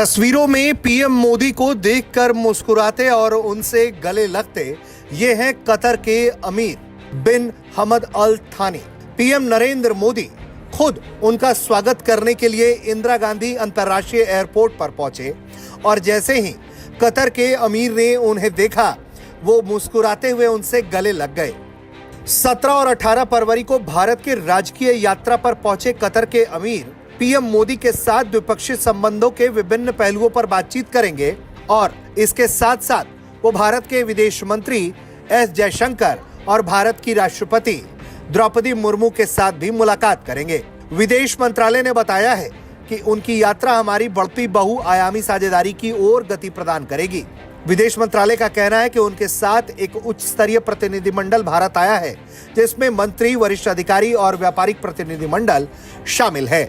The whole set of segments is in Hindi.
तस्वीरों में पीएम मोदी को देखकर मुस्कुराते और उनसे गले लगते ये हैं कतर के अमीर बिन हमद अल थानी। पीएम नरेंद्र मोदी खुद उनका स्वागत करने के लिए इंदिरा गांधी अंतर्राष्ट्रीय एयरपोर्ट पर पहुंचे और जैसे ही कतर के अमीर ने उन्हें देखा वो मुस्कुराते हुए उनसे गले लग गए। 17 और 18 फरवरी को भारत की राजकीय यात्रा पर पहुंचे कतर के अमीर पीएम मोदी के साथ द्विपक्षीय संबंधों के विभिन्न पहलुओं पर बातचीत करेंगे और इसके साथ साथ वो भारत के विदेश मंत्री एस जयशंकर और भारत की राष्ट्रपति द्रौपदी मुर्मू के साथ भी मुलाकात करेंगे। विदेश मंत्रालय ने बताया है कि उनकी यात्रा हमारी बढ़ती बहुआयामी साझेदारी की ओर गति प्रदान करेगी। विदेश मंत्रालय का कहना है कि उनके साथ एक उच्च स्तरीय प्रतिनिधिमंडल भारत आया है जिसमें मंत्री, वरिष्ठ अधिकारी और व्यापारिक प्रतिनिधिमंडल शामिल है।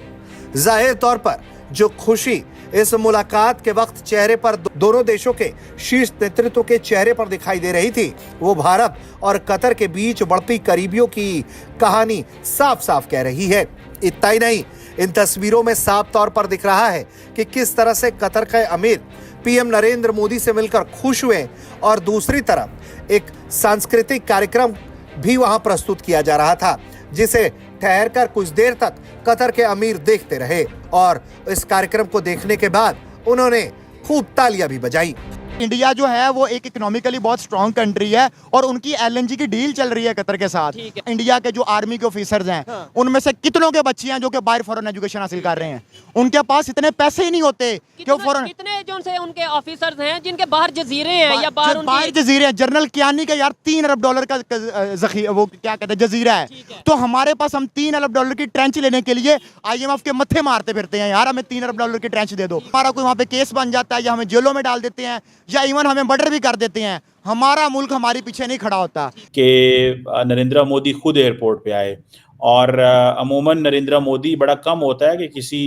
जाहिर तौर पर जो खुशी इस मुलाकात के वक्त चेहरे पर दोनों देशों के शीर्ष नेतृत्व के चेहरे पर दिखाई दे रही थी, वो भारत और कतर के बीच बढ़ती करीबियों की कहानी साफ साफ कह रही है। इतना ही नहीं, इन तस्वीरों में साफ तौर पर दिख रहा है कि किस तरह से कतर के अमीर पीएम नरेंद्र मोदी से मिलकर खुश हुए और दूसरी तरफ एक सांस्कृतिक कार्यक्रम भी वहां प्रस्तुत किया जा रहा था जिसे ठहरकर कुछ देर तक कतर के अमीर देखते रहे और इस कार्यक्रम को देखने के बाद उन्होंने खूब तालियां भी बजाई। इंडिया जो है वो एक इकोनॉमिकली बहुत स्ट्रॉन्ग कंट्री है और उनकी एलएनजी की डील चल रही है कतर के साथ। इंडिया के जो आर्मी के ऑफिसर्स हैं उनमें से कितनों के बच्चे हैं जो कि बाहर फॉरेन एजुकेशन हासिल कर रहे हैं, उनके पास इतने पैसे ही नहीं होते कि वो फॉरेन। कितने जो से उनके ऑफिसर्स हैं जिनके बाहर जजीरे हैं या बाहर जजीरे हैं। जनरल कियानी का यार $3 अरब का वो क्या कहते हैं जजीरा है, तो हमारे पास हम $3 अरब की ट्रेंच लेने के लिए IMF के मत्थे मारते फिरते हैं, यार हमें $3 अरब की ट्रेंच दे दो। हमारा कोई वहाँ पे केस बन जाता है या हमें जेलों में डाल देते हैं या इवन हमें मर्डर भी कर देते हैं, हमारा मुल्क हमारे पीछे नहीं खड़ा होता। कि नरेंद्र मोदी खुद एयरपोर्ट पे आए और अमूमन नरेंद्र मोदी बड़ा कम होता है कि किसी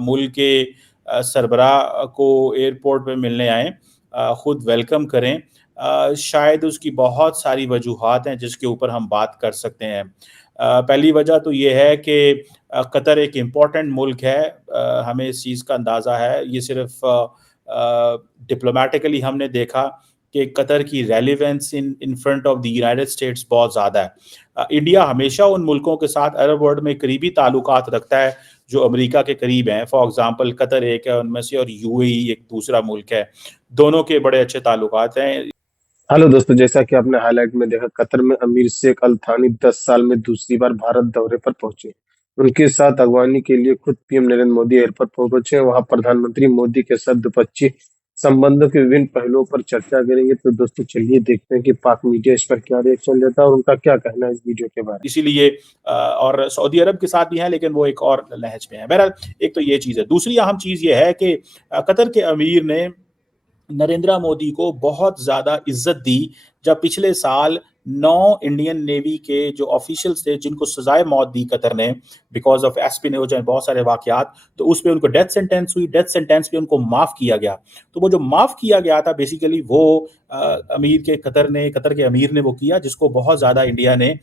मुल्क के सरबराह को एयरपोर्ट पे मिलने आए, खुद वेलकम करें। शायद उसकी बहुत सारी वजूहात हैं जिसके ऊपर हम बात कर सकते हैं। पहली वजह तो ये है कि कतर एक इम्पॉर्टेंट मुल्क है, हमें इस चीज़ का अंदाज़ा है। ये सिर्फ डिप्लोमेटिकली हमने देखा कि कतर की relevance in front of the United states बहुत ज़्यादा है। इंडिया हमेशा उन मुल्कों के साथ अरब वर्ल्ड में करीबी ताल्लुकात रखता है जो अमेरिका के करीब हैं। फॉर एग्जांपल कतर एक है उनमें से और UAE एक दूसरा मुल्क है, दोनों के बड़े अच्छे ताल्लुकात हैं। हेलो दोस्तों, जैसा कि आपने हाईलाइट में देखा, कतर में अमीर शेख अल थानी 10 साल में दूसरी बार भारत दौरे पर पहुंचे। उनके साथ अगवानी के लिए खुद पीएम नरेंद्र मोदी एयरपोर्ट पहुंचे। वहां प्रधानमंत्री मोदी के साथ द्विपक्षीय संबंधों के विभिन्न पहलुओं पर चर्चा करेंगे। तो दोस्तों चलिए देखते हैं कि पाक मीडिया इस पर क्या रिएक्शन देता है और उनका क्या कहना है इस वीडियो के बारे में। इसीलिए और सऊदी अरब के साथ भी है लेकिन वो एक और लहज में है। बहरहाल एक तो ये चीज़ है। दूसरी अहम चीज़ ये है कि कतर के अमीर ने नरेंद्र मोदी को बहुत ज़्यादा इज्जत दी जब पिछले साल 9 इंडियन नेवी के जो ऑफिशियल्स थे जिनको सजाए मौत दी कतर ने बिकॉज ऑफ एस्पिनोज एंड बहुत सारे वाकयात, तो उस पर उनको डेथ सेंटेंस हुई। डेथ सेंटेंस पे उनको माफ़ किया गया। तो वो जो माफ़ किया गया था बेसिकली वो कतर के अमीर ने वो किया जिसको बहुत ज़्यादा इंडिया ने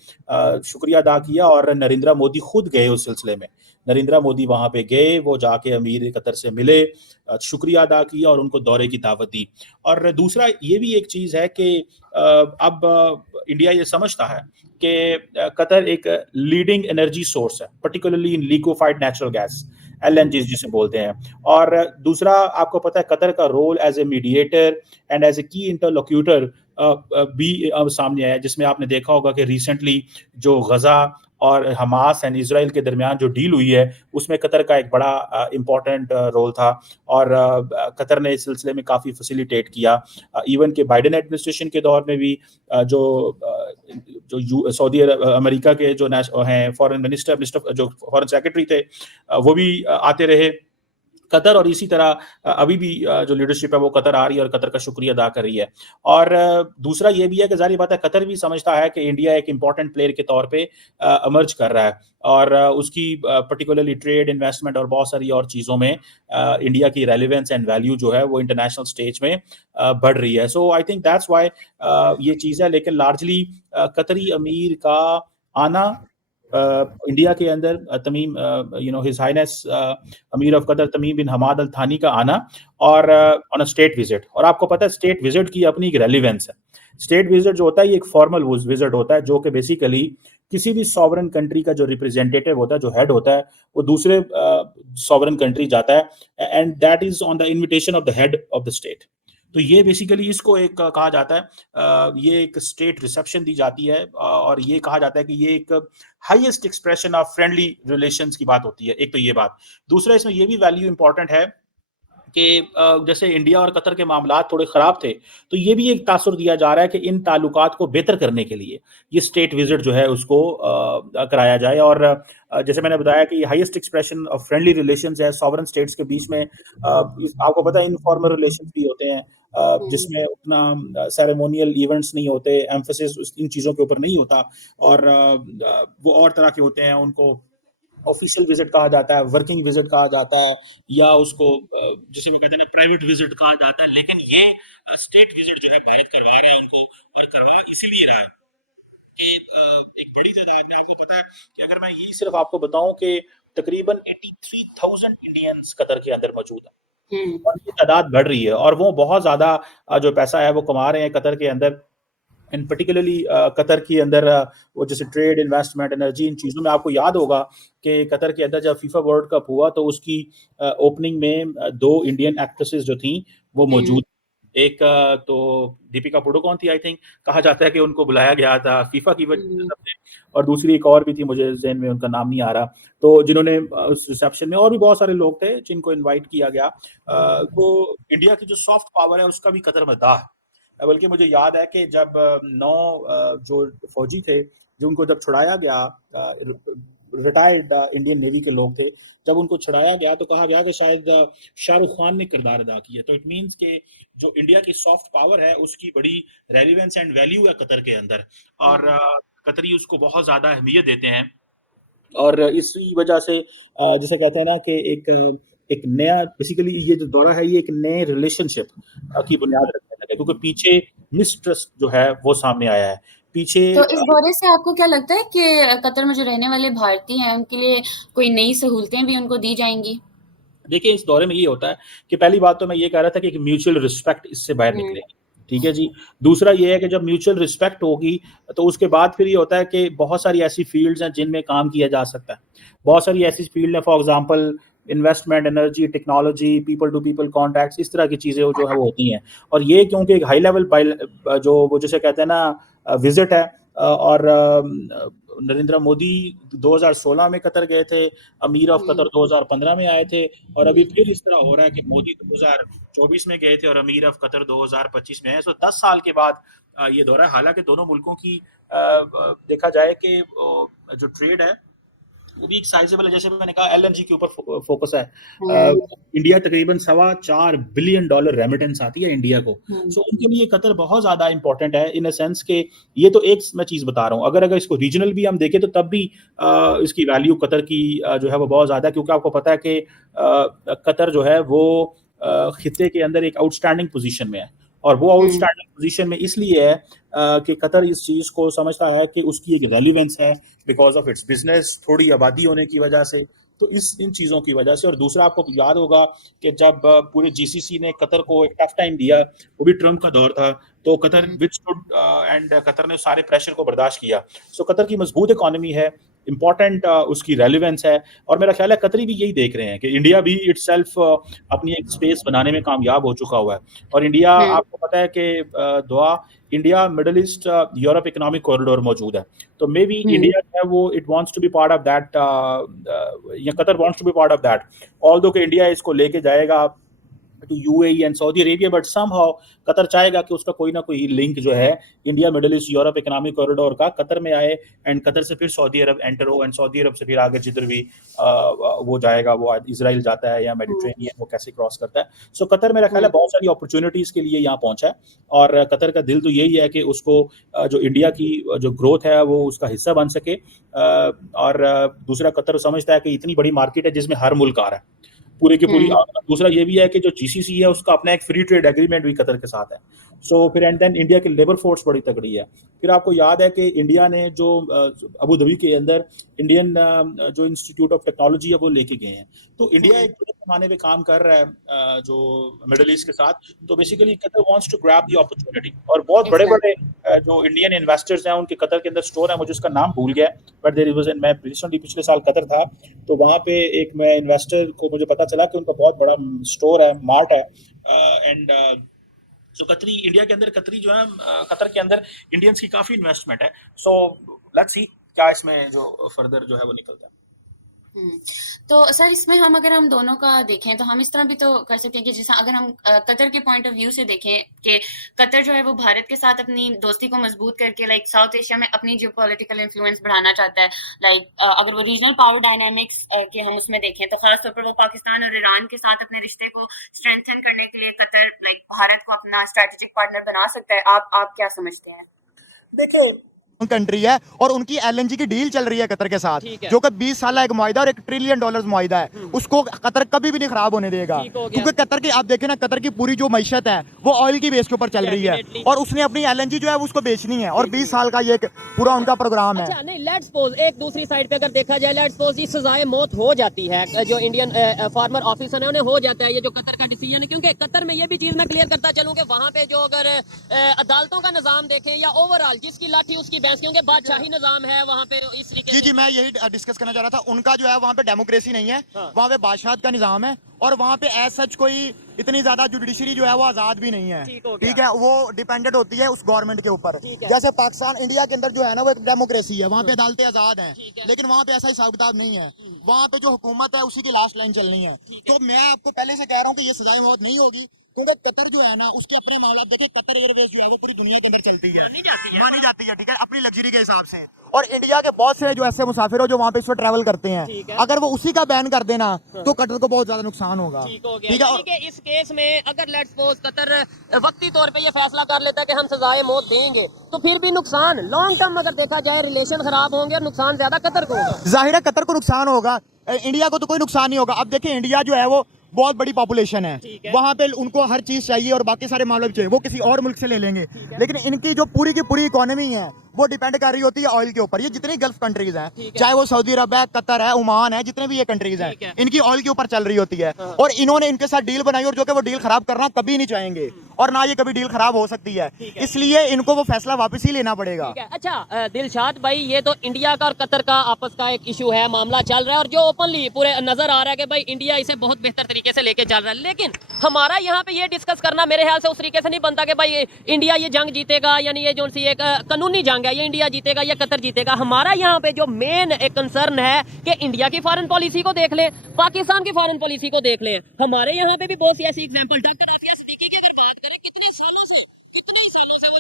शुक्रिया अदा किया और नरेंद्र मोदी खुद गए उस सिलसिले में। नरेंद्र मोदी वहाँ पे गए, वो जाके अमीर कतर से मिले, शुक्रिया अदा किया और उनको दौरे की दावत दी। और दूसरा ये भी एक चीज़ है कि अब इंडिया ये समझता है कि कतर एक लीडिंग एनर्जी सोर्स है, particularly in liquefied natural gas, LNG जिसे बोलते हैं। और दूसरा आपको पता है कतर का role as a mediator and as a key interlocutor भी अब सामने आया, जिसमें आपने देखा होगा कि रिसेंटली जो गजा और हमास एंड इजराइल के दरमियान जो डील हुई है उसमें कतर का एक बड़ा इम्पॉर्टेंट रोल था और कतर ने इस सिलसिले में काफ़ी फैसिलिटेट किया। इवन के बाइडेन एडमिनिस्ट्रेशन के दौर में भी जो सऊदी अमेरिका के जो हैं फॉरेन मिनिस्टर जो फॉरेन सेक्रेटरी थे वो भी आते रहे कतर, और इसी तरह अभी भी जो लीडरशिप है वो कतर आ रही है और कतर का शुक्रिया अदा कर रही है। और दूसरा ये भी है कि जाहिर बात है कतर भी समझता है कि इंडिया एक इम्पॉर्टेंट प्लेयर के तौर पे इमर्ज कर रहा है और उसकी पर्टिकुलरली ट्रेड, इन्वेस्टमेंट और बहुत सारी और चीज़ों में इंडिया की रेलिवेंस एंड वैल्यू जो है वो इंटरनेशनल स्टेज में बढ़ रही है। सो आई थिंक दैट्स वाई ये चीज़ है। लेकिन लार्जली कतरी अमीर का आना इंडिया के अंदर तमीम हिज हाइनेस अमीर ऑफ कतर तमीम बिन हमाद अल थानी का आना और ऑन अ स्टेट विजिट। और आपको पता है स्टेट विजिट की अपनी एक रेलिवेंस है। स्टेट विजिट जो होता है ये एक फॉर्मल विजिट होता है जो कि बेसिकली किसी भी सॉवरन कंट्री का जो रिप्रेजेंटेटिव होता है, जो हेड होता है, वो दूसरे सॉवरन कंट्री जाता है and that is on the invitation of the head of the state. तो ये बेसिकली इसको एक कहा जाता है, ये एक स्टेट रिसेप्शन दी जाती है और ये कहा जाता है कि ये एक highest expression of friendly relations की बात होती है। एक तो ये बात। दूसरा इसमें ये भी वैल्यू इंपॉर्टेंट है कि जैसे इंडिया और कतर के मामलात थोड़े ख़राब थे, तो ये भी एक तासुर दिया जा रहा है कि इन ताल्लुकात को बेहतर करने के लिए ये स्टेट विजिट जो है उसको कराया जाए। और जैसे मैंने बताया कि highest expression of friendly relations है सॉवरन स्टेट्स के बीच में। आपको पता है इनफॉर्मल रिलेशंस भी होते हैं जिसमें उतना सेरेमोनियल इवेंट्स नहीं होते, एम्फेसिस इन चीज़ों के ऊपर नहीं होता और वो और तरह के होते हैं। उनको ऑफिशियल विजिट कहा जाता है, वर्किंग विजिट कहा जाता है, या उसको जिसे वो कहते हैं ना प्राइवेट विजिट कहा जाता है। लेकिन ये स्टेट विजिट जो है भारत करवा रहा है उनको, और करवा इसीलिए रहा है कि एक बड़ी तादाद में, आपको पता है कि अगर मैं यही सिर्फ आपको बताऊं कि तकरीबन 83,000 इंडियंस कतर के अंदर मौजूद है और ये तादाद बढ़ रही है और वो बहुत ज्यादा जो पैसा है वो कमा रहे हैं कतर के अंदर। एंड पर्टिकुलरली कतर के अंदर वो जैसे ट्रेड, इन्वेस्टमेंट, एनर्जी, इन चीज़ों में आपको याद होगा कि कतर के अंदर जब फीफा वर्ल्ड कप हुआ तो उसकी ओपनिंग में 2 इंडियन एक्ट्रेसेस जो थी वो मौजूद। एक तो दीपिका पादुकोण थी, आई थिंक कहा जाता है कि उनको बुलाया गया था फीफा की वजह से, और दूसरी एक और भी थी, मुझे ज़हन में उनका नाम नहीं आ रहा, तो जिन्होंने उस रिसेप्शन में, और भी बहुत सारे लोग थे जिनको इनवाइट किया गया। तो इंडिया की जो सॉफ्ट पावर है उसका भी कतर में दाह है। बल्कि मुझे याद है कि जब 9 जो फौजी थे जो उनको जब छुड़ाया गया, रिटायर्ड इंडियन नेवी के लोग थे, जब उनको छुड़ाया गया तो कहा गया कि शायद शाहरुख खान ने किरदार अदा किया। तो इट मीन्स कि जो इंडिया की सॉफ्ट पावर है उसकी बड़ी रेलिवेंस एंड वैल्यू है कतर के अंदर, और कतरी उसको बहुत ज़्यादा अहमियत देते हैं। और इसी वजह से जिसे कहते हैं ना कि एक नया, बेसिकली ये जो दौरा है ये एक नए रिलेशनशिप की बुनियाद रखने लगा, क्योंकि पीछे मिसट्रस्ट जो है वो सामने आया है पीछे। तो इस दौरे से आपको क्या लगता है कि कतर में जो रहने वाले भारतीय हैं उनके लिए कोई नई सहूलतें भी उनको दी जाएंगी? देखिए, इस दौरे में ये होता है कि पहली बात तो मैं ये कह रहा था कि एक म्यूचुअल रिस्पेक्ट इससे बाहर निकलेगी, ठीक है जी। दूसरा ये है कि जब म्यूचुअल रिस्पेक्ट होगी तो उसके बाद फिर ये होता है कि बहुत सारी ऐसी फील्ड्स हैं जिनमें काम किया जा सकता है। बहुत सारी ऐसी फील्ड है, for example investment, energy, technology, people to people contacts, इस तरह की चीज़ें जो है वो होती हैं। और ये क्योंकि एक हाई लेवल जो वो जैसे कहते हैं ना विजिट है, और नरेंद्र मोदी 2016 में कतर गए थे, अमीर ऑफ कतर 2015 में आए थे, और अभी फिर इस तरह हो रहा है कि मोदी 2024 में गए थे और अमीर ऑफ कतर 2025 में है। सो 10 साल के बाद ये दौरा है। हालांकि दोनों मुल्कों की देखा जाए कि जो ट्रेड है वो भी एक साइजेबल है। जैसे मैंने कहा एलएनजी के ऊपर फोकस है। इंडिया तकरीबन $4.25 बिलियन रेमिटेंस आती है इंडिया को। सो उनके लिए कतर बहुत ज्यादा इंपॉर्टेंट है इन अ सेंस के, ये तो एक मैं चीज बता रहा हूँ, अगर इसको रीजनल भी हम देखें तो तब भी इसकी वैल्यू कतर की जो है वो बहुत ज्यादा है, क्योंकि आपको पता है कि कतर जो है वो खित्ते के अंदर एक आउटस्टैंडिंग पोजीशन में है, और वो आउटस्टैंडिंग पोजीशन में इसलिए है कि कतर इस चीज़ को समझता है कि उसकी एक रेलिवेंस है बिकॉज ऑफ इट्स बिजनेस, थोड़ी आबादी होने की वजह से, तो इन चीज़ों की वजह से। और दूसरा, आपको याद होगा कि जब पूरे जीसीसी ने कतर को एक टफ टाइम दिया, वो भी ट्रम्प का दौर था, तो कतर विथस्टूड एंड कतर ने सारे प्रेशर को बर्दाश्त किया। सो कतर की मजबूत इकॉनमी है, इंपॉर्टेंट उसकी रेलिवेंस है, और मेरा ख्याल है कतरी भी यही देख रहे हैं कि इंडिया भी इटसेल्फ अपनी एक स्पेस बनाने में कामयाब हो चुका हुआ है। और इंडिया, आपको पता है कि दुआ India middle east Europe economic corridor मौजूद है, तो मे बी इंडिया जो है वो it wants to be part of that, या Qatar wants to be part of that, although कि इंडिया इसको लेके जाएगा to UAE and Saudi Arabia, but somehow Qatar चाहेगा कि उसका कोई ना कोई लिंक जो है India middle east Europe economic corridor का कतर में आए, एंड कतर से फिर सऊदी अरब एंटर हो, एंड सऊदी अरब से फिर आगे जिधर भी वो जाएगा, वो इजराइल जाता है या मेडिटेरेनियन, वो कैसे क्रॉस करता है। सो कतर मेरा ख्याल है बहुत सारी अपॉर्चुनिटीज के लिए यहाँ पहुंचा है, और कतर का दिल तो यही है कि उसको जो इंडिया की जो ग्रोथ है वो उसका हिस्सा बन सके। और दूसरा, कतर समझता है कि इतनी बड़ी मार्केट है जिसमें हर मुल्क आ रहा है, पूरे की पूरी। दूसरा ये भी है कि जो जीसीसी है उसका अपना एक फ्री ट्रेड एग्रीमेंट भी कतर के साथ है। सो फिर एंड देन इंडिया की लेबर फोर्स बड़ी तगड़ी है। फिर आपको याद है कि इंडिया ने जो अबू धाबी के अंदर इंडियन जो इंस्टीट्यूट ऑफ टेक्नोलॉजी है वो लेके गए हैं। तो इंडिया एक बड़े पैमाने पे काम कर रहा है जो मिडिल ईस्ट के साथ। तो basically Qatar wants to grab the opportunity, और बहुत बड़े बड़े जो इंडियन इन्वेस्टर्स हैं उनके कतर के अंदर स्टोर है, मुझे उसका नाम भूल गया, बट देयर वाज मैं रिसेंटली पिछले साल कतर था, तो वहाँ पे एक मैं इन्वेस्टर को मुझे पता चला कि उनका बहुत बड़ा स्टोर है, मार्ट है, एंड सो कतरी इंडिया के अंदर कतरी जो है कतर के अंदर इंडियंस की काफी इन्वेस्टमेंट है। सो लेट्स सी क्या इसमें जो फर्दर जो है वो निकलता है। तो सर इसमें हम अगर हम दोनों का देखें तो हम इस तरह भी तो कर सकते हैं कि जैसा अगर हम कतर के पॉइंट ऑफ व्यू से देखें कि कतर जो है वो भारत के साथ अपनी दोस्ती को मजबूत करके लाइक साउथ एशिया में अपनी जो पॉलिटिकल इन्फ्लुएंस बढ़ाना चाहता है। लाइक अगर वो रीजनल पावर डायनामिक्स के हम उसमें देखें तो खासतौर पर वो पाकिस्तान और ईरान के साथ अपने रिश्ते को स्ट्रेंथन करने के लिए कतर लाइक भारत को अपना स्ट्रेटेजिक पार्टनर बना सकता है। आप क्या समझते हैं? देखिए कंट्री है और उनकी एलएनजी की डील चल रही है कतर के साथ, जो कि 20 साल एक मुआहिदा और $1 ट्रिलियन मुआहिदा है, उसको कतर कभी भी नहीं खराब होने देगा। क्योंकि कतर की आप देखें ना, कतर की पूरी जो मईशत है वो ऑयल की बेस के ऊपर चल रही है और उसने अपनी एलएनजी जो है उसको बेचनी है और 20 साल का ये पूरा उनका प्रोग्राम है। अच्छा नहीं, लेट्स सपोज एक दूसरी साइड पे अगर देखा जाए, लेट्स सपोज ये सजाए मौत हो जाती है जो इंडियन फार्मर ऑफिसर है उन्हें हो जाता है ये जो कतर का डिसीजन है, क्योंकि कतर में ये भी चीज मैं क्लियर करता चलूं कि वहां पे जो अगर अदालतों का निजाम देखें या ओवरऑल जिसकी लाठी उसकी भैंस, क्योंकि बादशाही निजाम है वहाँ पे इस तरीके जी मैं यही डिस्कस करना चाह रहा था। उनका जो है वहाँ पे डेमोक्रेसी नहीं है, वहाँ पे बादशाहत का निजाम है और वहाँ पे एज सच कोई इतनी ज्यादा जुडिशरी जो है वो आजाद भी नहीं है। ठीक है, वो डिपेंडेंट होती है उस गवर्नमेंट के ऊपर। जैसे पाकिस्तान इंडिया के अंदर जो है ना वो एक डेमोक्रेसी है, वहाँ पे अदालतें आजाद हैं, लेकिन वहाँ पे ऐसा हिसाब किताब नहीं है। वहाँ पे जो हुकूमत है उसी की लास्ट लाइन चलनी है। तो मैं आपको पहले से कह रहा हूँ कि ये सजाए मौत नहीं होगी, क्योंकि कतर जो है ना उसके अपने मामला देखिए, कतर एयरवेज जो है वो पूरी दुनिया के अंदर चलती है, मानी जाती है, ठीक है, अपनी लग्जरी के हिसाब से। और इंडिया के बहुत से जो ऐसे मुसाफिर हो जो वहाँ पे इस वक्त ट्रैवल करते हैं, अगर वो उसी का बैन कर देना तो कतर को बहुत ज्यादा नुकसान होगा। ठीक है, और इस केस में अगर लेट्स सपोज कतर वक्ती तौर पे ये फैसला कर लेता है कि हम सजाए मौत देंगे, तो फिर भी नुकसान लॉन्ग टर्म अगर देखा जाए रिलेशन खराब होंगे और नुकसान ज्यादा कतर को होगा। जाहिर है कतर को नुकसान होगा, इंडिया को तो कोई नुकसान नहीं होगा। अब देखिए इंडिया जो है वो बहुत बड़ी पॉपुलेशन है, वहाँ पे उनको हर चीज चाहिए और बाकी सारे मामले भी चाहिए, वो किसी और मुल्क से ले लेंगे, लेकिन इनकी जो पूरी की पूरी इकोनॉमी है वो डिपेंड कर रही होती है ऑयल के ऊपर। ये जितनी गल्फ कंट्रीज हैं, चाहे वो सऊदी अरब है, कतर है, ओमान है, जितने भी ये कंट्रीज हैं, इनकी ऑयल के ऊपर चल रही होती है और इन्होंने इनके साथ डील बनाई और जो कि वो डील खराब करना कभी नहीं चाहेंगे और ना ये कभी डील खराब हो सकती है, इसलिए इनको वो फैसला वापस ही लेना पड़ेगा। अच्छा दिलशाद भाई, ये तो इंडिया का और कतर का आपस का एक इशू है, मामला चल रहा है और जो ओपनली पूरे नजर आ रहा है कि भाई इंडिया इसे बहुत बेहतर तरीके से लेके चल रहा है, लेकिन हमारा यहाँ पे ये डिस्कस करना मेरे ख्याल से उस तरीके से नहीं बनता कि भाई इंडिया ये जंग जीतेगा, यानी ये जो सी एक कानूनी जंग है, ये इंडिया जीतेगा या कतर जीतेगा। हमारा यहाँ पे जो मेन एक कंसर्न है कि इंडिया की फॉरेन पॉलिसी को देख ले, पाकिस्तान की फॉरेन पॉलिसी को देख ले। हमारे यहाँ पे भी बहुत सी ऐसी एग्जांपल, डॉक्टर आफिया सिद्दीकी की अगर बात करें, कितने ही सालों से वो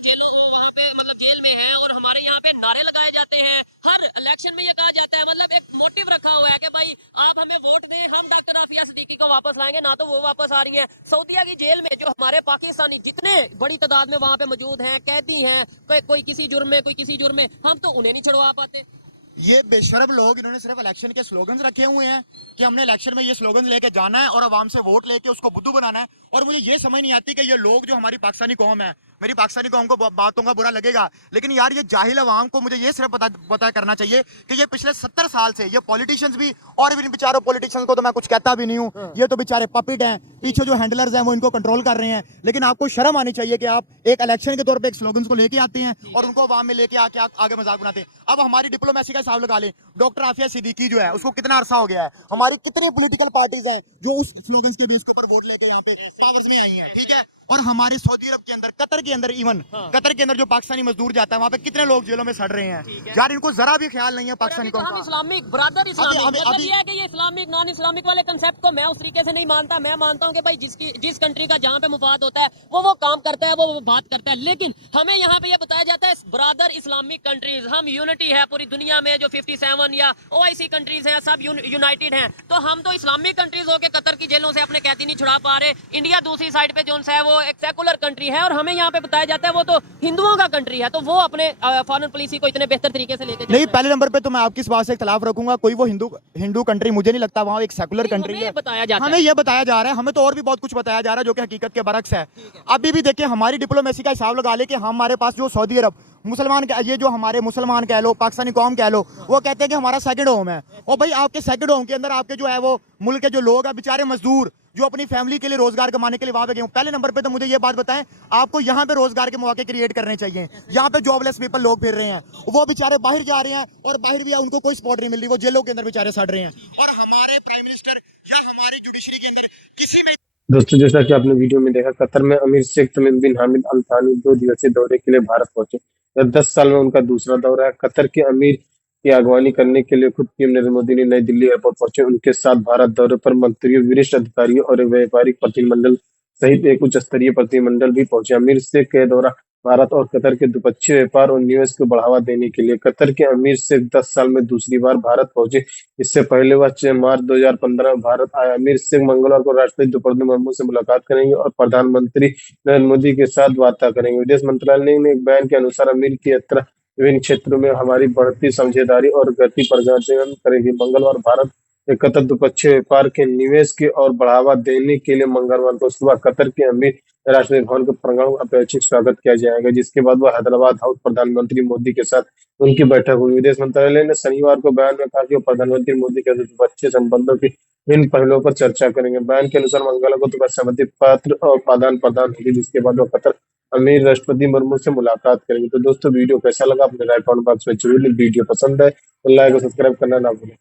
वहाँ पे मतलब जेल में है और हमारे यहाँ पे नारे लगाए जाते हैं, हर इलेक्शन में ये कहा जाता है, मतलब एक मोटिव रखा हुआ है कि भाई आप हमें वोट दें, हम डॉक्टर आफिया सिद्दीकी को वापस लाएंगे, ना तो वो वापस आ रही हैं। सऊदीया की जेल में जो हमारे पाकिस्तानी जितने बड़ी तादाद में वहाँ पे मौजूद हैं, कैदी हैं, कोई किसी जुर्म में, कोई किसी जुर्म में, हम तो उन्हें नहीं छुड़वा पाते। ये बेशरम लोग, इन्होंने सिर्फ इलेक्शन के स्लोगन्स रखे हुए हैं कि हमने इलेक्शन में ये स्लोगन लेके जाना है और आवाम से वोट लेके उसको बुद्धू बनाना है। और मुझे ये समझ नहीं आती कि ये लोग जो हमारी पाकिस्तानी कौम है, मेरी पाकिस्तानी कौम को बातों का बुरा लगेगा, लेकिन यार ये जाहिल अवाम को मुझे ये सिर्फ पता करना चाहिए कि ये पिछले 70 साल से ये पॉलिटिशियंस भी, और भी बेचारों पॉलिटिशियंस को तो मैं कुछ कहता भी नहीं हूँ, ये तो बेचारे पपिट हैं, पीछे जो हैंडलर्स हैं वो इनको कंट्रोल कर रहे हैं, लेकिन आपको शर्म आनी चाहिए कि आप एक इलेक्शन के तौर पर एक स्लोगन को लेके आते हैं और उनको अवाम में लेके आके आगे मजाक बनाते हैं। अब हमारी डिप्लोमेसी का हिसाब लगा लें, डॉक्टर आफिया सिद्दीकी जो है उसको कितना अरसा हो गया है, हमारी कितनी पॉलिटिकल पार्टीज हैं जो उस स्लोगन्स के बेस के ऊपर वोट लेके यहाँ पे पावर्स में आई हैं, ठीक है। और हमारे सऊदी अरब के अंदर, कतर के अंदर, इवन कतर के अंदर जो पाकिस्तानी मजदूर जाता है वहाँ पे कितने लोग जेलों में सड़ रहे हैं यार, इनको जरा भी ख्याल नहीं है पाकिस्तानी कौम का। इस्लामिक ब्रदर इस्लामिक मतलब ये है कि ये इस्लामिक नॉन इस्लामिक वाले कंसेप्ट को मैं उस तरीके से नहीं मानता। मैं मानता हूँ कि भाई जिस कंट्री का जहाँ पे मुफाद होता है वो काम करता है, वो बात करता है, लेकिन हमें यहाँ पे ये बताया जाता है ब्रदर इस्लामिक कंट्रीज, हम यूनिटी है पूरी दुनिया में, जो 57 या OIC कंट्रीज हैं सब यूनाइटेड हैं, तो हम तो इस्लामिक कंट्रीज होके कतर की जेलों से अपने कैदी नहीं छुड़ा पा रहे। इंडिया दूसरी साइड पे जो है वो वो एक सेकुलर कंट्री है और हमें यहाँ पे बताया जाता है वो तो हिंदुओं का कंट्री है, तो वो अपने फॉरेन पॉलिसी को इतने बेहतर तरीके से लेके नहीं, पहले नंबर पे तो मैं आपकी इस बात से इख्तलाफ रखूंगा। कोई वो हिंदू कंट्री मुझे नहीं लगता, वहाँ एक सेकुलर कंट्री है। बताया जाता हमें ये बताया जा रहा है, हमें तो और भी बहुत कुछ बताया जा रहा है जो कि हकीकत के बरक्स है। अभी भी देखिए, हमारी डिप्लोमेसी का हिसाब लगा ले कि हमारे पास जो सऊदी अरब मुसलमान, ये जो हमारे मुसलमान कह लो, पाकिस्तानी कौम कह लो, वो कहते हैं कि हमारा सेकंड होम है। और भाई आपके सेकंड होम के अंदर आपके जो है वो मुल्क के जो लोग हैं, बेचारे मजदूर जो अपनी फैमिली के लिए रोजगार कमाने के लिए वहां पे गए हूं। पहले नंबर पे तो मुझे ये बात बताएं, आपको यहाँ पे रोजगार के मौके क्रिएट करने चाहिए। यहाँ पे जॉबलेस पीपल लोग फिर रहे हैं, वो बेचारे बाहर जा रहे हैं और बाहर भी उनको कोई सपोर्ट नहीं मिल रही, वो जेलों के अंदर बेचारे सड़ रहे हैं। और हमारे प्राइम मिनिस्टर या हमारी जुडिशरी के अंदर किसी में। दोस्तों, जैसा कि आपने वीडियो में देखा, कतर में अमीर शेख तमीम बिन हामिद अल थानी 2 दिवसीय दौरे के लिए भारत पहुंचे। यह 10 साल में उनका दूसरा दौरा है। कतर के अमीर की अगवानी करने के लिए खुद पीएम नरेंद्र मोदी ने नई दिल्ली एयरपोर्ट पहुंचे। उनके साथ भारत दौरे पर मंत्रियों, वरिष्ठ अधिकारियों और एक व्यापारिक प्रतिनिधिमंडल सहित एक उच्च स्तरीय प्रतिनिधिमंडल भी पहुंचे। अमीर शेख का दौरा भारत और कतर के द्विपक्षीय व्यापार और निवेश को बढ़ावा देने के लिए। कतर के अमीर शेख 10 साल में दूसरी बार भारत पहुंचे। इससे पहले वह 6 मार्च 2015 में भारत आए। अमीर शेख मंगलवार को राष्ट्रपति द्रौपदी मुर्मू से मुलाकात करेंगे और प्रधानमंत्री नरेंद्र मोदी के साथ वार्ता करेंगे। विदेश मंत्रालय ने एक बयान के अनुसार अमीर की यात्रा विभिन्न क्षेत्रों में हमारी बढ़ती समझदारी और गति प्रदर्शन करेगी। मंगलवार भारत कतर द्विपक्षीय व्यापार के निवेश के और बढ़ावा देने के लिए मंगलवार को सुबह कतर के अमीर राष्ट्रपति भवन के प्रांगण में अपेक्षित स्वागत किया जाएगा, जिसके बाद वह हैदराबाद हाउस प्रधानमंत्री मोदी के साथ उनकी बैठक हुई। विदेश मंत्रालय ने शनिवार को बयान में कहा कि वो प्रधानमंत्री मोदी के द्विपक्षीय संबंधों की इन पहलुओं पर चर्चा करेंगे। बयान के अनुसार मंगलवार को दोपहर सहमति पत्र और आदान प्रदान होगी, जिसके बाद वो कतर अमीर राष्ट्रपति मुर्मू से मुलाकात करेंगे। तो दोस्तों, वीडियो कैसा लगा अपने राय कमेंट बॉक्स में जरूर लिखें। वीडियो पसंद है तो लाइक और सब्सक्राइब करना ना भूलें।